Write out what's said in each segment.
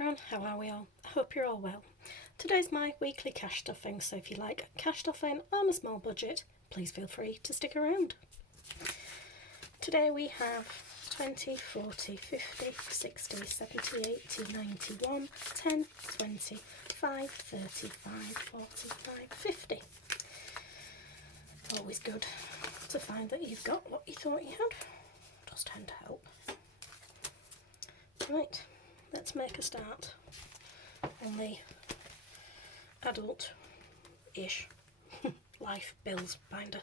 everyone, how are we all? I hope you're all well. Today's my weekly cash stuffing, so if you like cash stuffing on a small budget, please feel free to stick around. Today we have 20, 40, 50, 60, 70, 80, 91, 10, 20, 5, 35, 45, 50. Always good to find that you've got what you thought you had. Does tend to help. Right, let's make a start on the adult-ish life bills binder.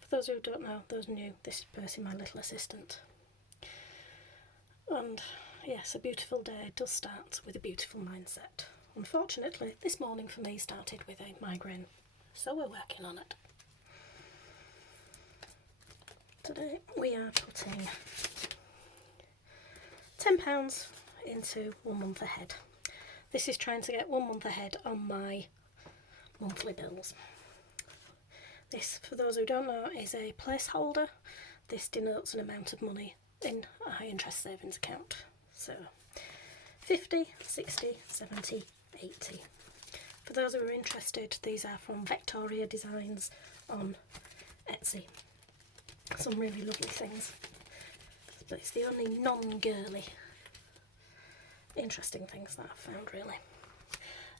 For those who don't know, those new, this is Percy, my little assistant. And yes, a beautiful day does start with a beautiful mindset. Unfortunately, this morning for me started with a migraine, so we're working on it. Today we are putting £10 into 1 month ahead. This is trying to get 1 month ahead on my monthly bills. This, for those who don't know, is a placeholder. This denotes an amount of money in a high interest savings account. So 50, 60, 70, 80. For those who are interested, these are from Vectoria designs on Etsy. Some really lovely things. But it's the only non-girly interesting things that I've found, really.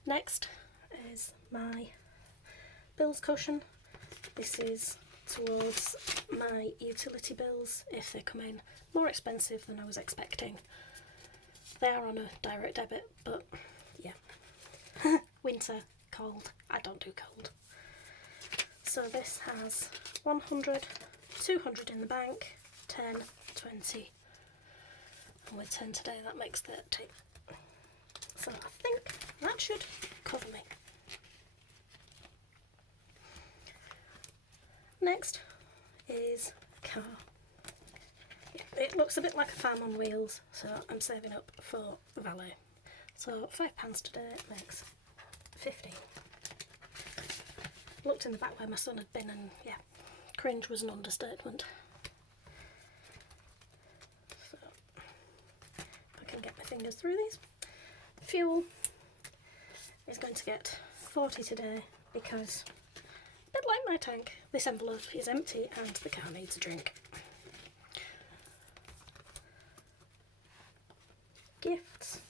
Next is my bills cushion. This is towards my utility bills if they come in more expensive than I was expecting. They are on a direct debit, but yeah. Winter, cold, I don't do cold. So this has 100, 200 in the bank, 10, 20, and with 10 today that makes 30. So I think that should cover me. Next is car. Yeah, it looks a bit like a farm on wheels, so I'm saving up for valet. So £5 today makes 50. Looked in the back where my son had been and yeah, cringe was an understatement. So if I can get my fingers through these. Fuel is going to get 40 today because, a bit like my tank, this envelope is empty and the car needs a drink. Gifts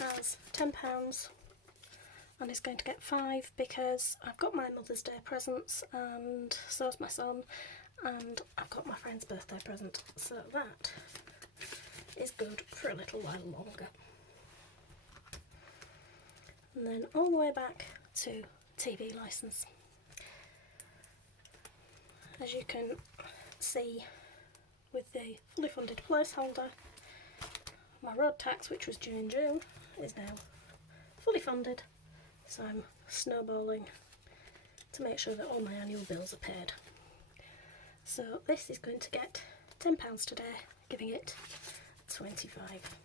has £10 and is going to get 5 because I've got my Mother's Day presents and so's my son, and I've got my friend's birthday present, so that is good for a little while longer. And then all the way back to TV licence. As you can see with the fully funded placeholder, my road tax, which was due in June, is now fully funded, so I'm snowballing to make sure that all my annual bills are paid. So this is going to get £10 today, giving it 25.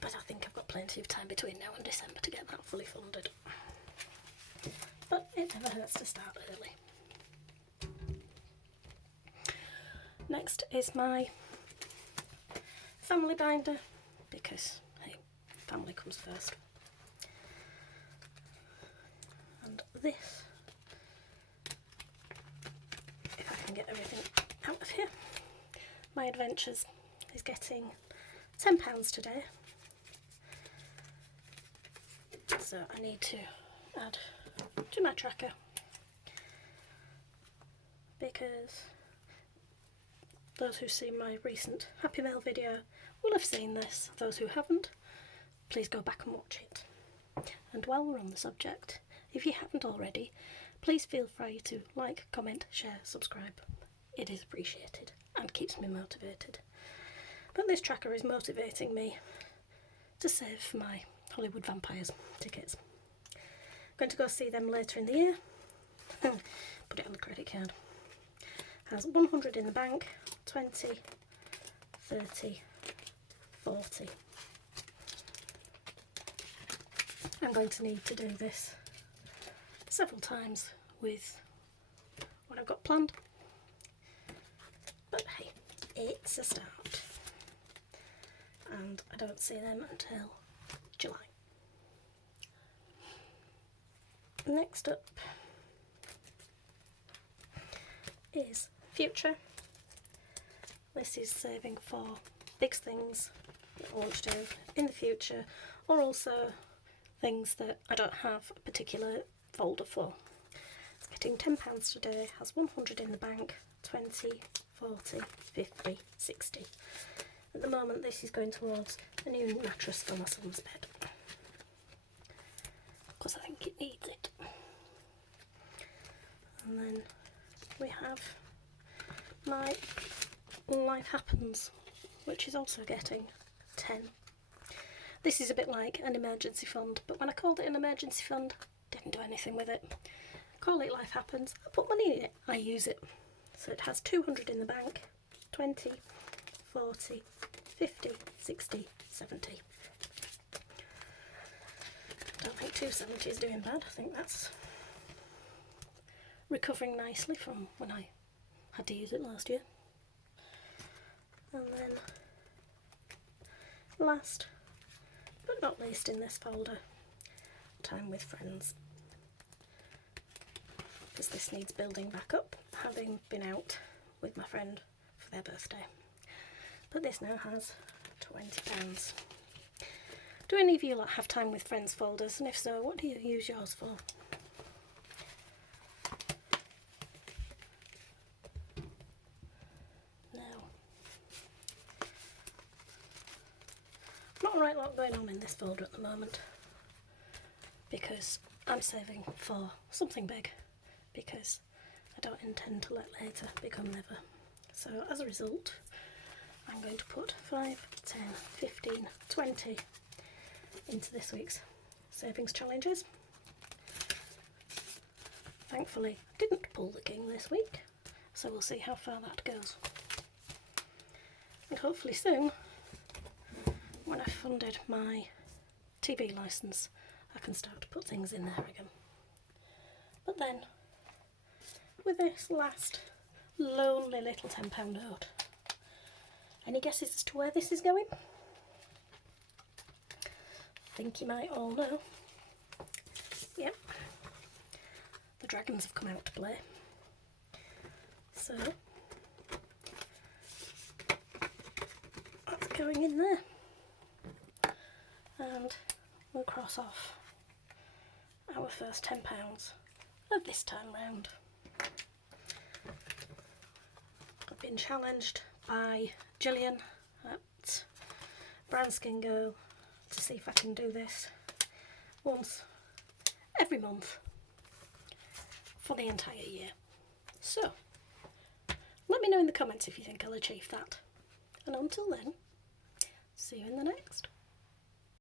But I think I've got plenty of time between now and December to get that fully funded. But it never hurts to start early. Next is my family binder, because hey, family comes first. And this, if I can get everything out of here, my adventures is getting £10 today. So I need to add to my tracker because those who see my recent Happy Mail video will have seen this. Those who haven't, please go back and watch it. And while we're on the subject, if you haven't already, please feel free to like, comment, share, subscribe. It is appreciated and keeps me motivated. But this tracker is motivating me to save for my Hollywood Vampires tickets. I'm going to go see them later in the year. Put it on the credit card. Has 100 in the bank, 20, 30, 40. I'm going to need to do this several times with what I've got planned. But hey, it's a start. don't see them until July. Next up is future. This is saving for big things that I want to do in the future, or also things that I don't have a particular folder for. It's getting £10 today, has 100 in the bank, 20, 40, 50, 60. At the moment this is going towards a new mattress for my son's bed, because I think it needs it. And then we have my Life Happens, which is also getting 10. This is a bit like an emergency fund, but when I called it an emergency fund, didn't do anything with it. Call it Life Happens, I put money in it, I use it. So it has 200 in the bank, 20, 40, 50, 60, 70. I don't think 270 is doing bad. I think that's recovering nicely from when I had to use it last year. And then last but not least in this folder, time with friends, because this needs building back up, having been out with my friend for their birthday. But this now has £20. Do any of you lot have time with friends folders, and if so, what do you use yours for? Not a right lot going on in this folder at the moment, because I'm saving for something big, because I don't intend to let later become never. So as a result, I'm going to put 5, 10, 15, 20 into this week's savings challenges. Thankfully, I didn't pull the king this week, so we'll see how far that goes. And hopefully soon, when I've funded my TV licence, I can start to put things in there again. But then, with this last lonely little £10 note, any guesses as to where this is going? I think you might all know. Yep, the dragons have come out to play. So that's going in there. And we'll cross off our first £10 of this time round. I've been challenged by Gillian at Brown Skin Girl to see if I can do this once every month for the entire year. So let me know in the comments if you think I'll achieve that. And until then, see you in the next.